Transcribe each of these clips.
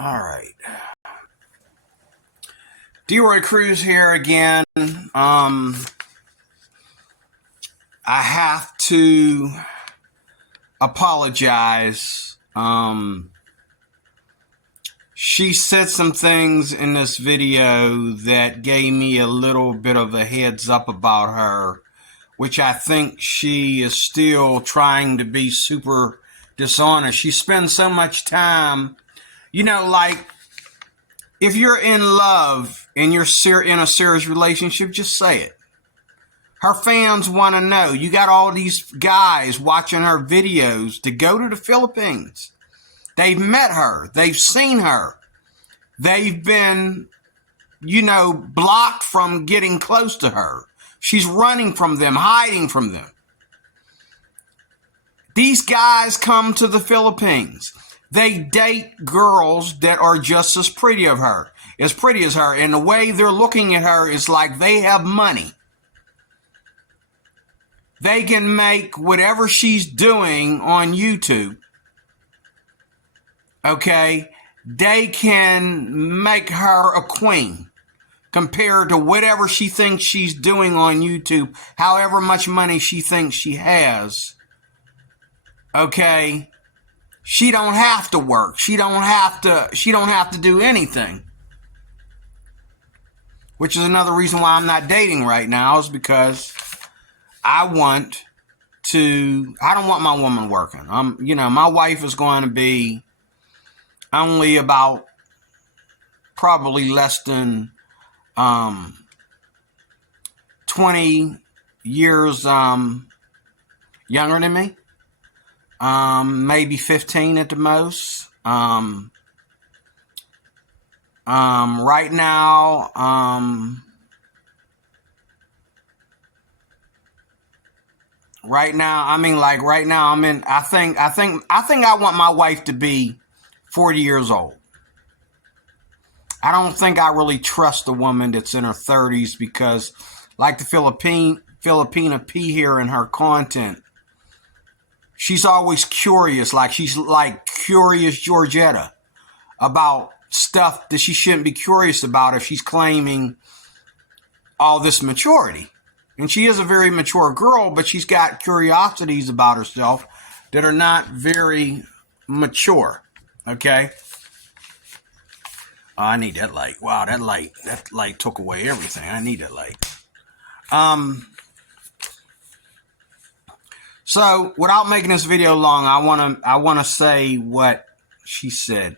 All right. D-Roy Cruz here again. I have to apologize. She said some things in this video that gave me a little bit of a heads up about her, which I think she is still trying to be super dishonest. She spends so much time, like, if you're in love and you're in a serious relationship, just say it. Her fans want to know. You got all these guys watching her videos to go to the Philippines. They've met her. They've seen her. They've been, blocked from getting close to her. She's running from them, hiding from them. These guys come to the Philippines. They date girls that are just as pretty as her. And the way they're looking at her is like they have money. They can make whatever she's doing on YouTube. Okay? They can make her a queen compared to whatever she thinks she's doing on YouTube, however much money she thinks she has. Okay? She don't have to work. She don't have to do anything. Which is another reason why I'm not dating right now, is because I don't want my woman working. My wife is going to be only about probably less than 20 years younger than me. Maybe 15 at the most. Right now, I want my wife to be 40 years old. I don't think I really trust a woman that's in her 30s because, like the Filipina P here in her content, she's always curious, like she's like Curious Georgetta about stuff that she shouldn't be curious about if she's claiming all this maturity. And she is a very mature girl, but she's got curiosities about herself that are not very mature. Okay? Oh, I need that light. Wow, that light took away everything. I need that light. So, without making this video long, I wanna say what she said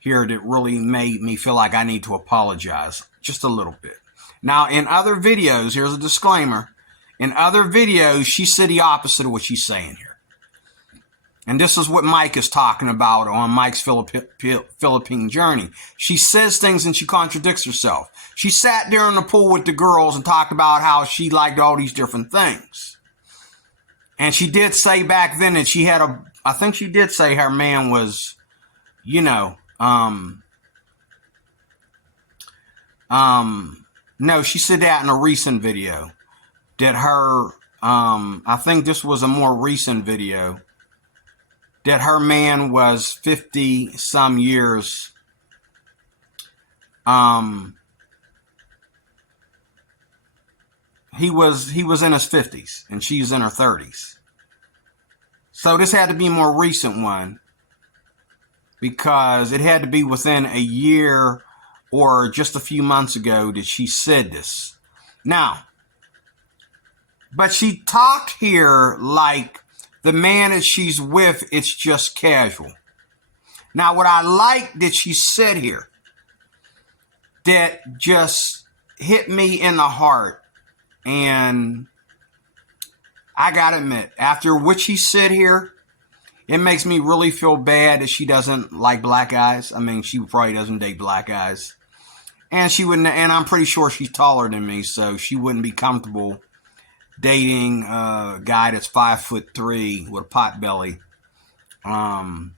here that really made me feel like I need to apologize just a little bit. Now, in other videos, here's a disclaimer. In other videos, she said the opposite of what she's saying here. And this is what Mike is talking about on Mike's Philippine journey. She says things and she contradicts herself. She sat there in the pool with the girls and talked about how she liked all these different things. And she did say back then that she had I think she did say her man was, no, she said that in a recent video. That her, I think this was a more recent video, that her man was 50 some years, he was in his 50s and she's in her 30s. So this had to be a more recent one because it had to be within a year or just a few months ago that she said this. Now, but she talked here like the man that she's with, it's just casual. Now, what I like that she said here that just hit me in the heart, and I gotta admit, after what she said here, it makes me really feel bad that she doesn't like black guys. I mean, she probably doesn't date black guys. And she wouldn't, and I'm pretty sure she's taller than me, so she wouldn't be comfortable dating a guy that's 5'3" with a pot belly. I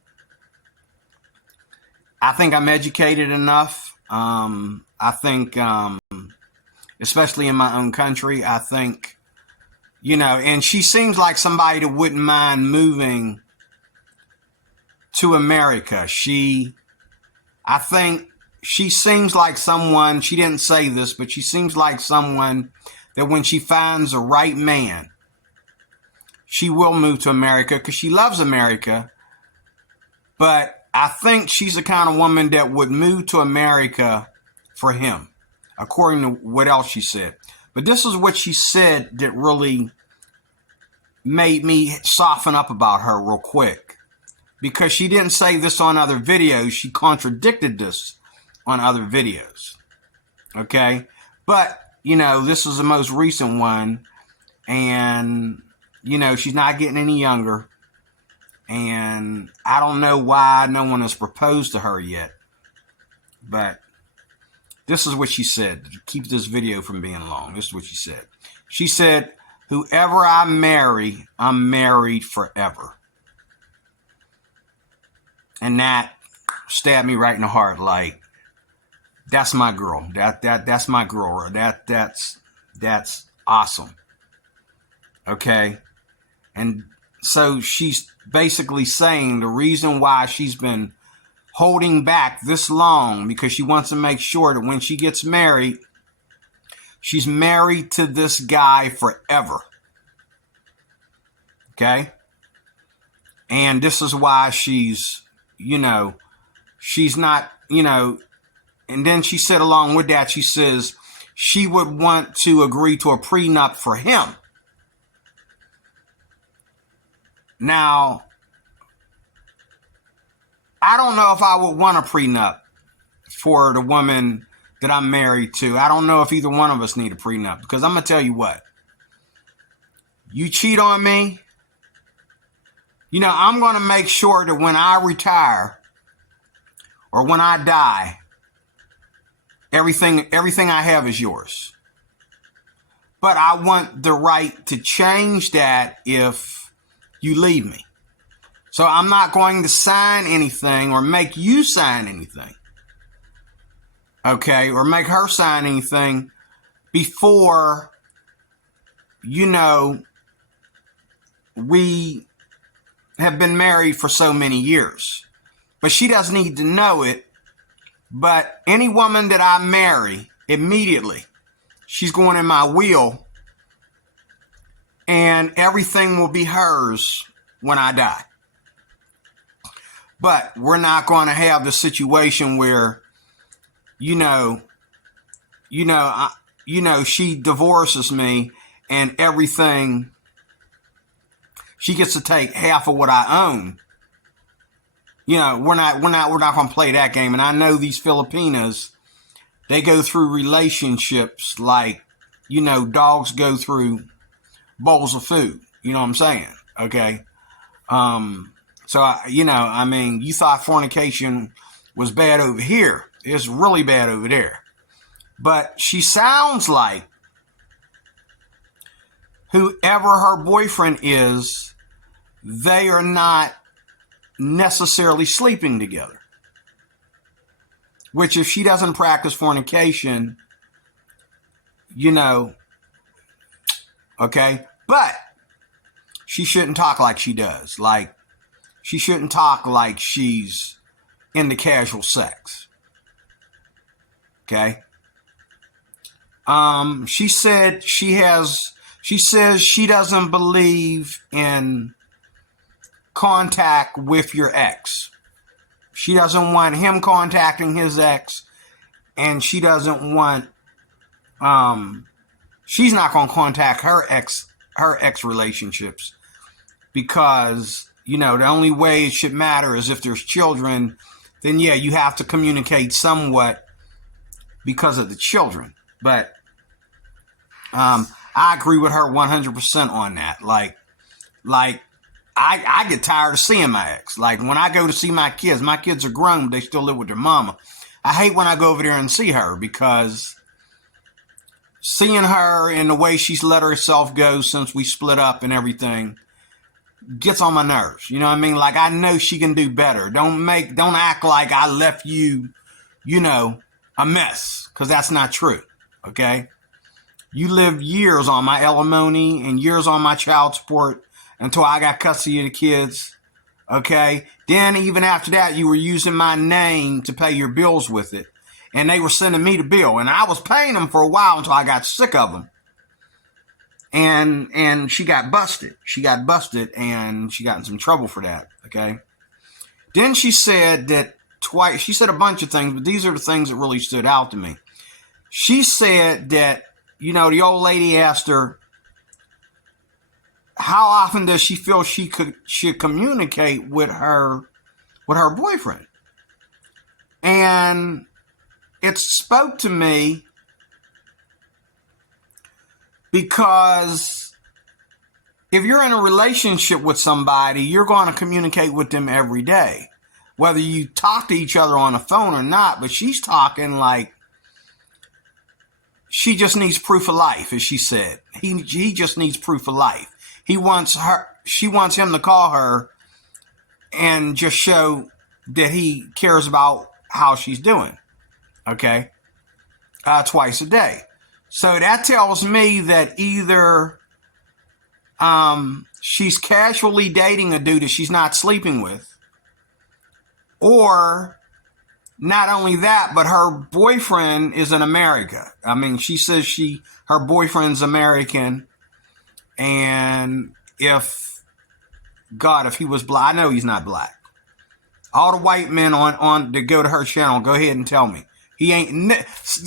think I'm educated enough. I think, especially in my own country, I think, and she seems like somebody that wouldn't mind moving to America. She I think she seems like someone, she didn't say this, but she seems like someone that when she finds the right man, she will move to America because she loves America. But I think she's the kind of woman that would move to America for him, according to what else she said. But this is what she said that really made me soften up about her real quick. Because she didn't say this on other videos. She contradicted this on other videos. Okay? But, you know, this is the most recent one. And, you know, she's not getting any younger. And I don't know why no one has proposed to her yet. But this is what she said. To keep this video from being long. This is what she said. She said, whoever I marry, I'm married forever. And that stabbed me right in the heart. Like, that's my girl. That's my girl. That's awesome. Okay? And so she's basically saying the reason why she's been holding back this long because she wants to make sure that when she gets married, she's married to this guy forever. Okay? And this is why she's, you know, she's not, you know, and then she said along with that, she says she would want to agree to a prenup for him. Now, I don't know if I would want a prenup for the woman that I'm married to. I don't know if either one of us need a prenup because I'm going to tell you what. You cheat on me, you know, I'm going to make sure that when I retire or when I die, everything I have is yours. But I want the right to change that if you leave me. So I'm not going to sign anything or make you sign anything. Okay? Or make her sign anything before, you know, we have been married for so many years. But she doesn't need to know it. But any woman that I marry, immediately, she's going in my will. And everything will be hers when I die. But we're not going to have the situation where, you know, she divorces me and everything, she gets to take half of what I own. You know, we're not going to play that game. And I know these Filipinas, they go through relationships like, you know, dogs go through bowls of food. You know what I'm saying? Okay. So, you know, I mean, you thought fornication was bad over here. It's really bad over there. But she sounds like whoever her boyfriend is, they are not necessarily sleeping together. Which if she doesn't practice fornication, you know, okay, but she shouldn't talk like she does. Like, she shouldn't talk like she's into casual sex. Okay? She said she says she doesn't believe in contact with your ex. She doesn't want him contacting his ex, and she doesn't want, she's not going to contact her ex relationships because, you know, the only way it should matter is if there's children, then yeah, you have to communicate somewhat because of the children. But I agree with her 100% on that. Like I get tired of seeing my ex. Like when I go to see my kids are grown, but they still live with their mama. I hate when I go over there and see her because seeing her and the way she's let herself go since we split up and everything gets on my nerves. You know what I mean? Like, I know she can do better. Don't act like I left you, you know, a mess, because that's not true. Okay? You lived years on my alimony and years on my child support until I got custody of the kids. Okay. Then even after that, you were using my name to pay your bills with it. And they were sending me the bill. And I was paying them for a while until I got sick of them. And she got busted. She got busted and she got in some trouble for that. Okay. Then she said that twice. She said a bunch of things, but these are the things that really stood out to me. She said that, you know, the old lady asked her, how often does she feel she should communicate with her boyfriend? And it spoke to me because if you're in a relationship with somebody, you're going to communicate with them every day, whether you talk to each other on the phone or not. But she's talking like she just needs proof of life, as she said. He just needs proof of life. She wants him to call her and just show that he cares about how she's doing. Okay. Twice a day. So that tells me that either she's casually dating a dude that she's not sleeping with, or not only that, but her boyfriend is in America. I mean, she says her boyfriend's American. And if he was black, I know he's not black. All the white men on to go to her channel, go ahead and tell me. He ain't,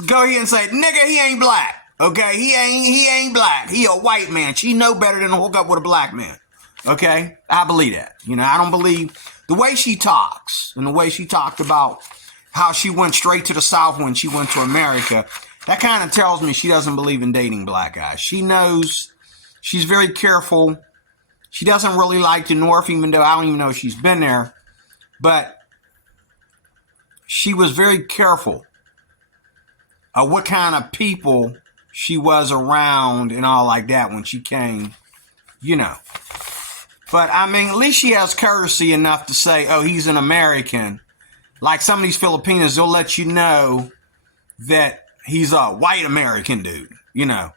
go ahead and say, nigga, he ain't black. Okay, he ain't black. He a white man. She know better than to hook up with a black man. Okay, I believe that. You know, I don't believe the way she talks and the way she talked about how she went straight to the South when she went to America. That kind of tells me she doesn't believe in dating black guys. She knows. She's very careful. She doesn't really like the North, even though I don't even know if she's been there. But she was very careful of what kind of people she was around and all like that when she came, you know. But, I mean, at least she has courtesy enough to say, oh, he's an American. Like some of these Filipinos, they'll let you know that he's a white American dude, you know.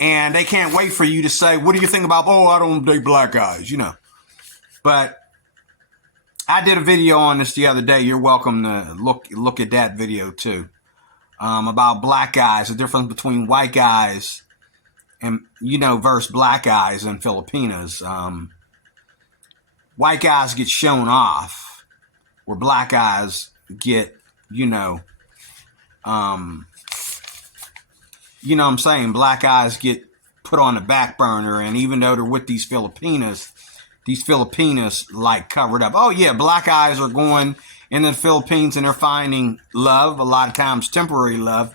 And they can't wait for you to say, what do you think about, oh, I don't date black guys, you know. But I did a video on this the other day. You're welcome to look at that video too. About black guys, the difference between white guys and, you know, versus black guys and Filipinos. White guys get shown off, where black guys get, you know what I'm saying? Black guys get put on the back burner. And even though they're with these Filipinas like covered up. Oh yeah, black guys are going in the Philippines and they're finding love, a lot of times temporary love,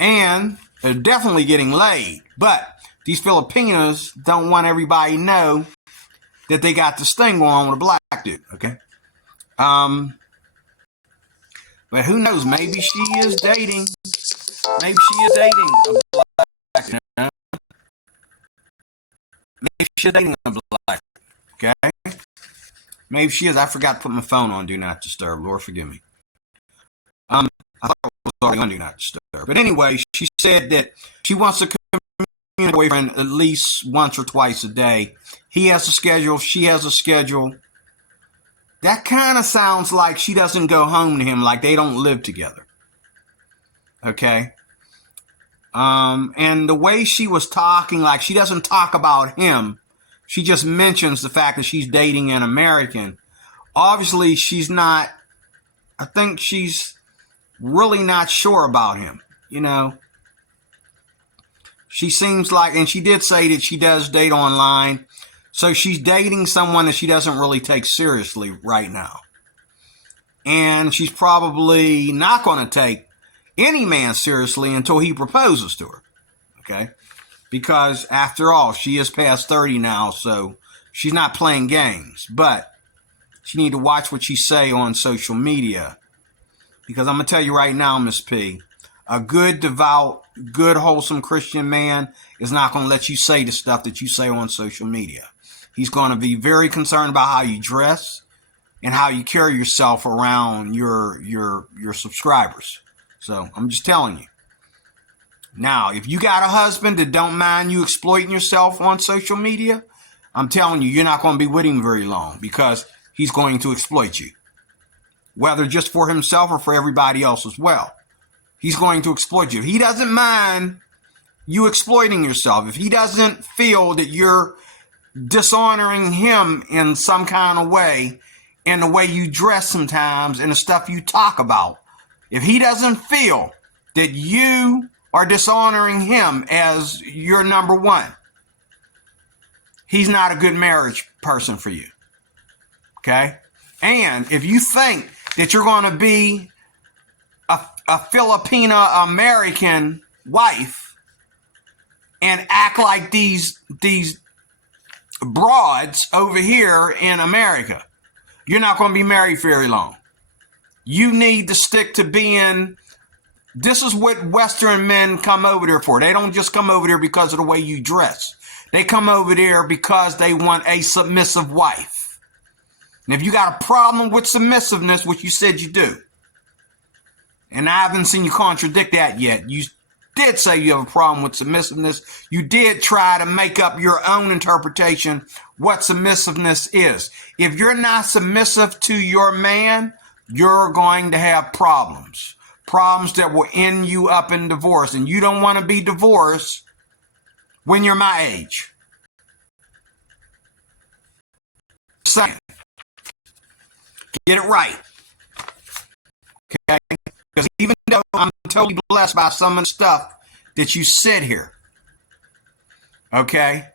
and they're definitely getting laid. But these Filipinos don't want everybody to know that they got this thing going on with a black dude. Okay. But who knows? Maybe she is dating. Maybe she is dating a black, you know? Maybe she's dating a black, okay? Maybe she is. I forgot to put my phone on Do Not Disturb. Lord, forgive me. I thought it was already on Do Not Disturb. But anyway, she said that she wants to communicate with her boyfriend at least once or twice a day. He has a schedule. She has a schedule. That kind of sounds like she doesn't go home to him, like they don't live together. Okay? And the way she was talking, like she doesn't talk about him. She just mentions the fact that she's dating an American. Obviously, she's not, I think she's really not sure about him, you know. She seems like, and she did say that she does date online. So she's dating someone that she doesn't really take seriously right now. And she's probably not going to take any man seriously until he proposes to her. Okay? Because after all, she is past 30 now, so she's not playing games. But she need to watch what she say on social media. Because I'm going to tell you right now, Miss P, a good, devout, good, wholesome Christian man is not going to let you say the stuff that you say on social media. He's going to be very concerned about how you dress and how you carry yourself around your subscribers. So I'm just telling you. Now, if you got a husband that don't mind you exploiting yourself on social media, I'm telling you, you're not going to be with him very long, because he's going to exploit you. Whether just for himself or for everybody else as well. He's going to exploit you. He doesn't mind you exploiting yourself. If he doesn't feel that you're dishonoring him in some kind of way, in the way you dress sometimes, and the stuff you talk about, if he doesn't feel that you are dishonoring him as your number one, he's not a good marriage person for you. Okay? And if you think that you're going to be a Filipina American wife and act like these broads over here in America, you're not going to be married very long. You need to stick to being, this is what Western men come over there for. They don't just come over there because of the way you dress. They come over there because they want a submissive wife. And if you got a problem with submissiveness, which you said you do, and I haven't seen you contradict that yet. You did say you have a problem with submissiveness. You did try to make up your own interpretation what submissiveness is. If you're not submissive to your man, you're going to have problems. Problems that will end you up in divorce. And you don't want to be divorced when you're my age. Second, get it right. Okay? Because even though I'm totally blessed by some of the stuff that you said here, okay,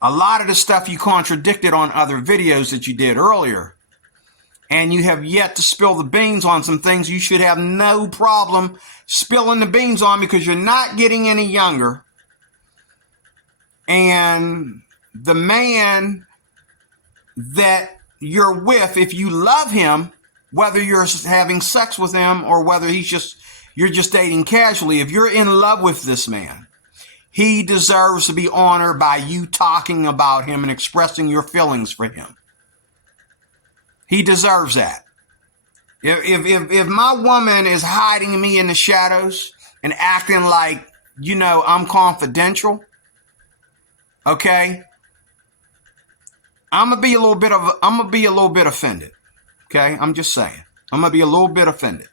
a lot of the stuff you contradicted on other videos that you did earlier, and you have yet to spill the beans on some things you should have no problem spilling the beans on, because you're not getting any younger, and the man that you're with, if you love him, whether you're having sex with him or whether you're just dating casually, if you're in love with this man, he deserves to be honored by you talking about him and expressing your feelings for him. He deserves that. If my woman is hiding me in the shadows and acting like, I'm confidential, okay, I'm gonna be a little bit offended. Okay, I'm just saying. I'm going to be a little bit offended.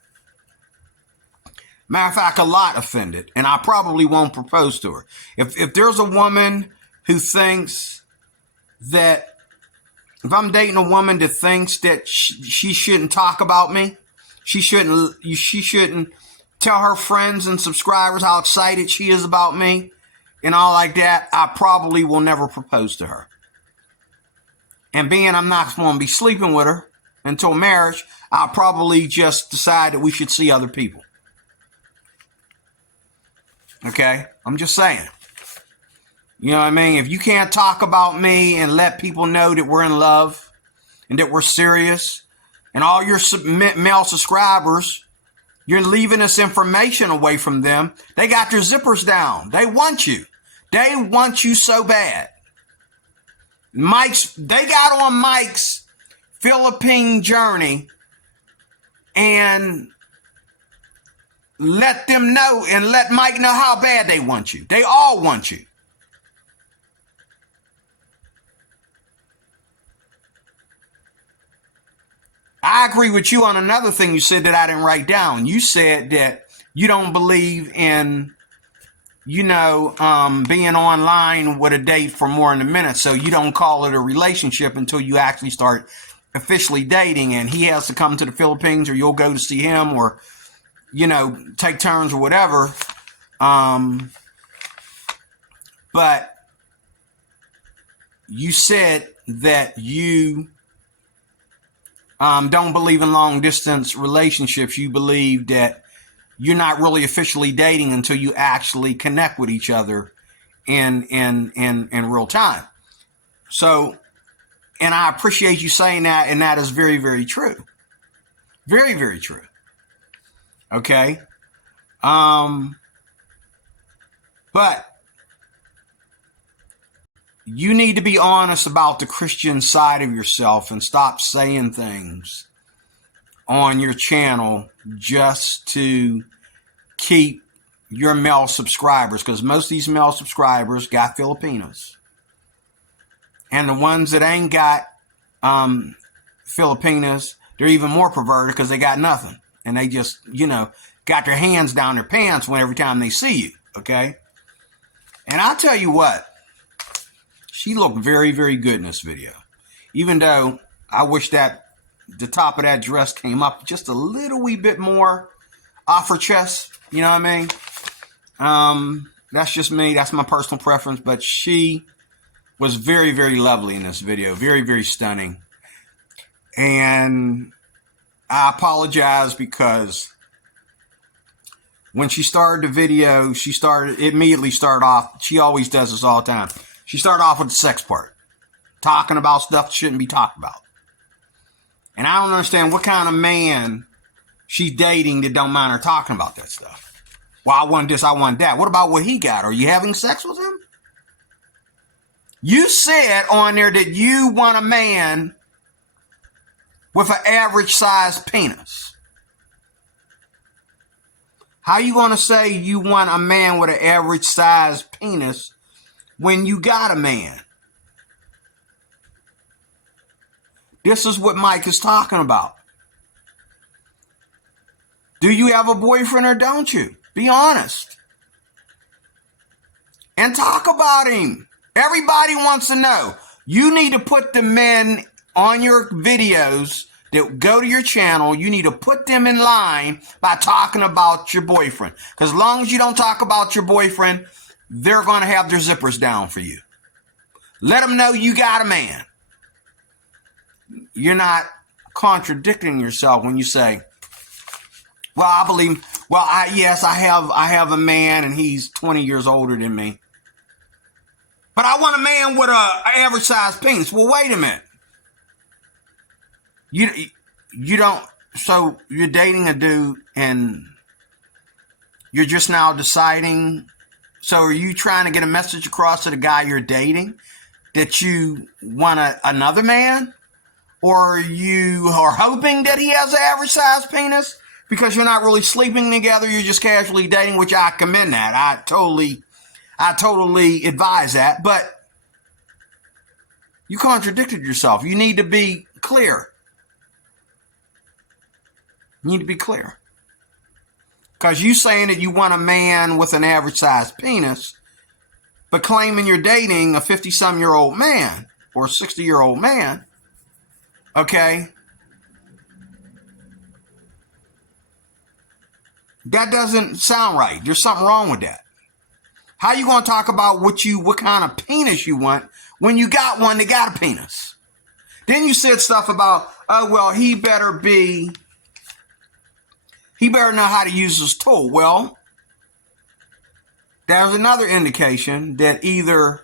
Matter of fact, a lot offended. And I probably won't propose to her. If there's a woman who thinks that, if I'm dating a woman that thinks that she shouldn't talk about me, she shouldn't tell her friends and subscribers how excited she is about me and all like that, I probably will never propose to her. And being I'm not going to be sleeping with her until marriage, I'll probably just decide that we should see other people. Okay? I'm just saying. You know what I mean? If you can't talk about me and let people know that we're in love and that we're serious, and all your male subscribers, you're leaving this information away from them. They got their zippers down. They want you. They want you so bad. They got on Mike's Philippine journey and let them know and let Mike know how bad they want you. They all want you. I agree with you on another thing you said that I didn't write down. You said that you don't believe in, being online with a date for more than a minute. So you don't call it a relationship until you actually start officially dating, and he has to come to the Philippines, or you'll go to see him, or take turns or whatever. But you said that you don't believe in long distance relationships. You believe that you're not really officially dating until you actually connect with each other in real time. So, and I appreciate you saying that, and that is very, very true. Very, very true. Okay. But you need to be honest about the Christian side of yourself and stop saying things on your channel just to keep your male subscribers, because most of these male subscribers got Filipinos. And the ones that ain't got Filipinas, they're even more perverted because they got nothing. And they just, got their hands down their pants every time they see you, okay? And I'll tell you what, she looked very, very good in this video. Even though I wish that the top of that dress came up just a little wee bit more off her chest. You know what I mean? That's just me. That's my personal preference. But she was very, very lovely in this video. Very, very stunning. And I apologize because when she started the video, she immediately started off. She always does this all the time. She started off with the sex part, talking about stuff that shouldn't be talked about. And I don't understand what kind of man she's dating that don't mind her talking about that stuff. Well, I want this, I want that. What about what he got? Are you having sex with him? You said on there that you want a man with an average sized penis. How you going to say you want a man with an average sized penis when you got a man? This is what Mike is talking about. Do you have a boyfriend or don't you? Be honest. And talk about him. Everybody wants to know. You need to put the men on your videos that go to your channel. You need to put them in line by talking about your boyfriend. Because as long as you don't talk about your boyfriend, they're going to have their zippers down for you. Let them know you got a man. You're not contradicting yourself when you say, well, I believe, yes, I have a man and he's 20 years older than me. But I want a man with an average sized penis. Well, wait a minute. You don't, so you're dating a dude and you're just now deciding. So are you trying to get a message across to the guy you're dating that you want another man? Or you are hoping that he has an average sized penis because you're not really sleeping together. You're just casually dating, which I commend that. I totally advise that. But you contradicted yourself. You need to be clear. You need to be clear. Because you saying that you want a man with an average sized penis, but claiming you're dating a 50-some-year-old man or a 60-year-old man, okay? That doesn't sound right. There's something wrong with that. How you going to talk about what kind of penis you want when you got one that got a penis? Then you said stuff about, oh, well, he better know how to use his tool. Well, there's another indication that either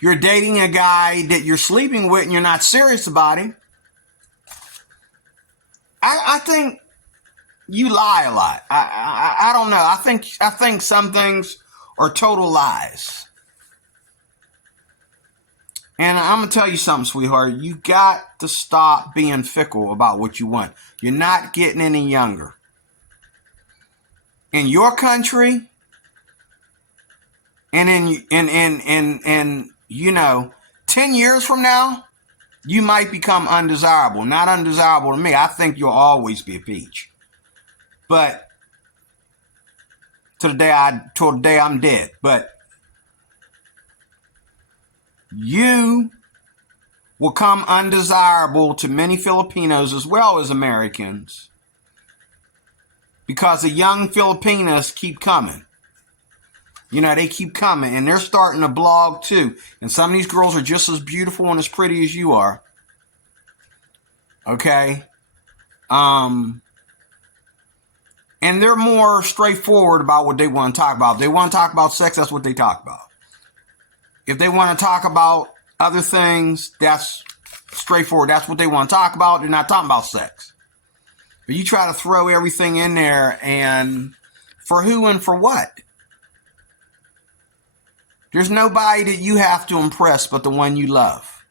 you're dating a guy that you're sleeping with and you're not serious about him. I think you lie a lot. I don't know. I think some things are total lies. And I'm going to tell you something, sweetheart. You got to stop being fickle about what you want. You're not getting any younger. In your country, and in 10 years from now, you might become undesirable. Not undesirable to me. I think you'll always be a peach. But till the day I'm dead. But you will come undesirable to many Filipinos as well as Americans because the young Filipinos keep coming. They keep coming, and they're starting to blog too. And some of these girls are just as beautiful and as pretty as you are. Okay? And they're more straightforward about what they want to talk about. If they want to talk about sex, that's what they talk about. If they want to talk about other things, that's straightforward. That's what they want to talk about. They're not talking about sex. But you try to throw everything in there, and for who and for what? There's nobody that you have to impress but the one you love.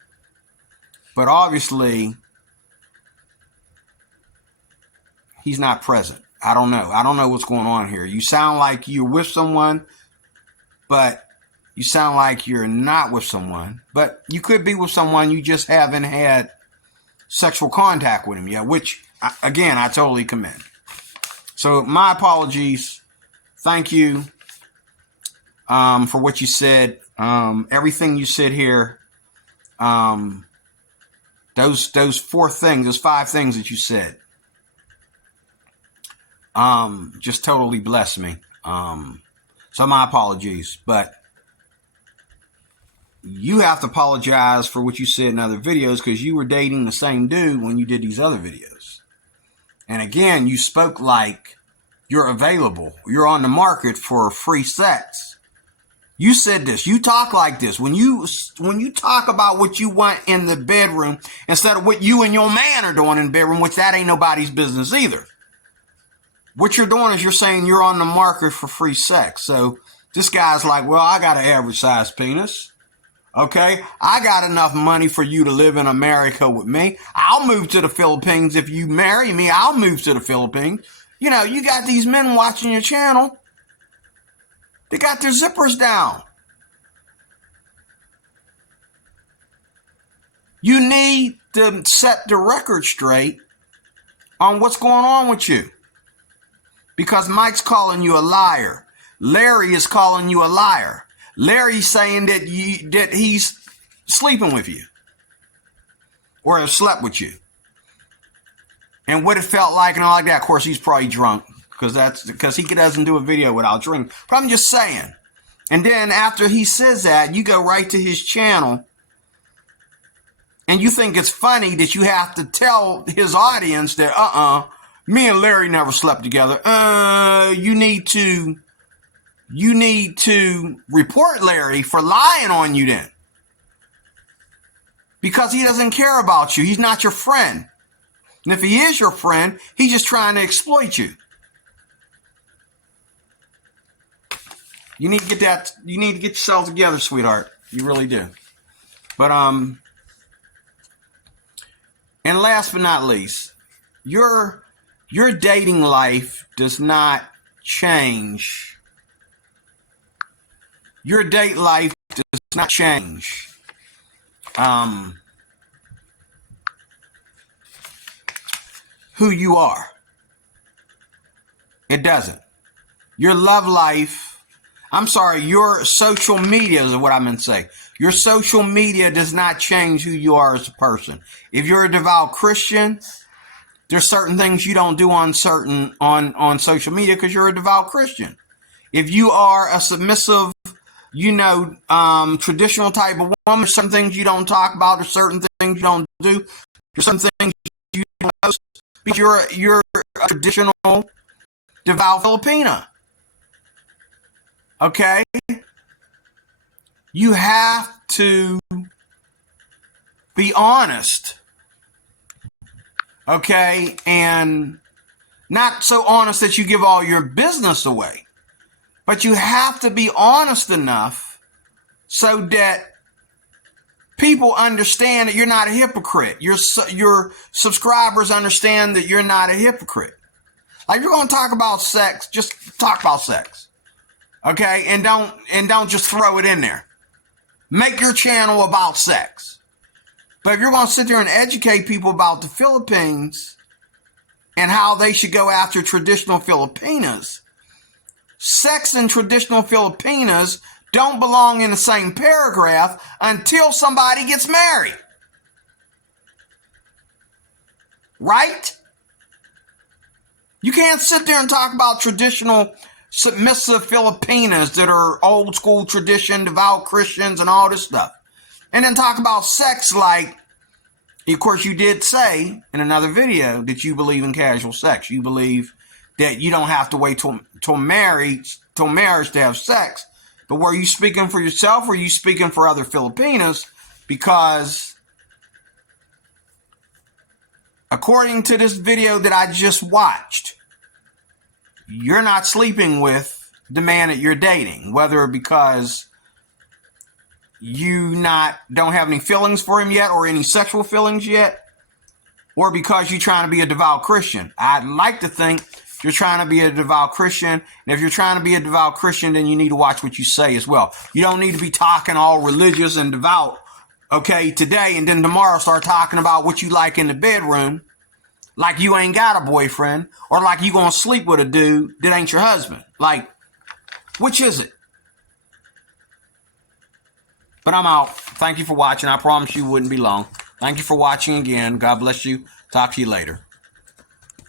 But obviously, he's not present. I don't know. I don't know what's going on here. You sound like you're with someone, but You sound like you're not with someone, but you could be with someone, you just haven't had sexual contact with him yet, which, again, I totally commend. So my apologies. Thank you for what you said. Everything you said here, those 4 things, those 5 things that you said, just totally blessed me. So my apologies, but you have to apologize for what you said in other videos, because you were dating the same dude when you did these other videos. And again, you spoke like you're available. You're on the market for free sex. You said this. You talk like this. When you talk about what you want in the bedroom instead of what you and your man are doing in the bedroom, which that ain't nobody's business either. What you're doing is you're saying you're on the market for free sex. So this guy's like, well, I got an average size penis. Okay, I got enough money for you to live in America with me. I'll move to the Philippines. If you marry me, I'll move to the Philippines. You know, you got these men watching your channel. They got their zippers down. You need to set the record straight on what's going on with you. Because Mike's calling you a liar. Larry is calling you a liar. Larry's saying that he's sleeping with you or has slept with you, and what it felt like and all like that. Of course, he's probably drunk because he doesn't do a video without drinking. But I'm just saying. And then after he says that, you go right to his channel, and you think it's funny that you have to tell his audience that me and Larry never slept together. You need to report Larry for lying on you then. Because he doesn't care about you. He's not your friend. And if he is your friend, he's just trying to exploit you. You need to get that. You need to get yourself together, sweetheart. You really do. But and last but not least, your dating life does not change. Your date life does not change who you are. It doesn't. Your love life, your social media is what I meant to say. Your social media does not change who you are as a person. If you're a devout Christian, there's certain things you don't do on social media because you're a devout Christian. If you are a submissive, traditional type of woman, there's some things you don't talk about, there's certain things you don't do, there's some things you don't post, because you're a traditional, devout Filipina. Okay? You have to be honest. Okay? And not so honest that you give all your business away. But you have to be honest enough so that people understand that you're not a hypocrite. Your subscribers understand that you're not a hypocrite. Like, you're going to talk about sex, just talk about sex. Okay? And don't just throw it in there. Make your channel about sex. But if you're going to sit there and educate people about the Philippines and how they should go after traditional Filipinas, sex and traditional Filipinas don't belong in the same paragraph until somebody gets married. Right? You can't sit there and talk about traditional submissive Filipinas that are old school tradition, devout Christians and all this stuff, and then talk about sex like, of course, you did say in another video that you believe in casual sex. You believe that you don't have to wait till marriage to have sex. But were you speaking for yourself, or were you speaking for other Filipinas? Because according to this video that I just watched, you're not sleeping with the man that you're dating, whether because you don't have any feelings for him yet, or any sexual feelings yet, or because you're trying to be a devout Christian. I'd like to think you're trying to be a devout Christian. And if you're trying to be a devout Christian, then you need to watch what you say as well. You don't need to be talking all religious and devout, okay, today, and then tomorrow start talking about what you like in the bedroom, like you ain't got a boyfriend, or like you gonna sleep with a dude that ain't your husband. Like, which is it? But I'm out. Thank you for watching. I promise you it wouldn't be long. Thank you for watching again. God bless you. Talk to you later.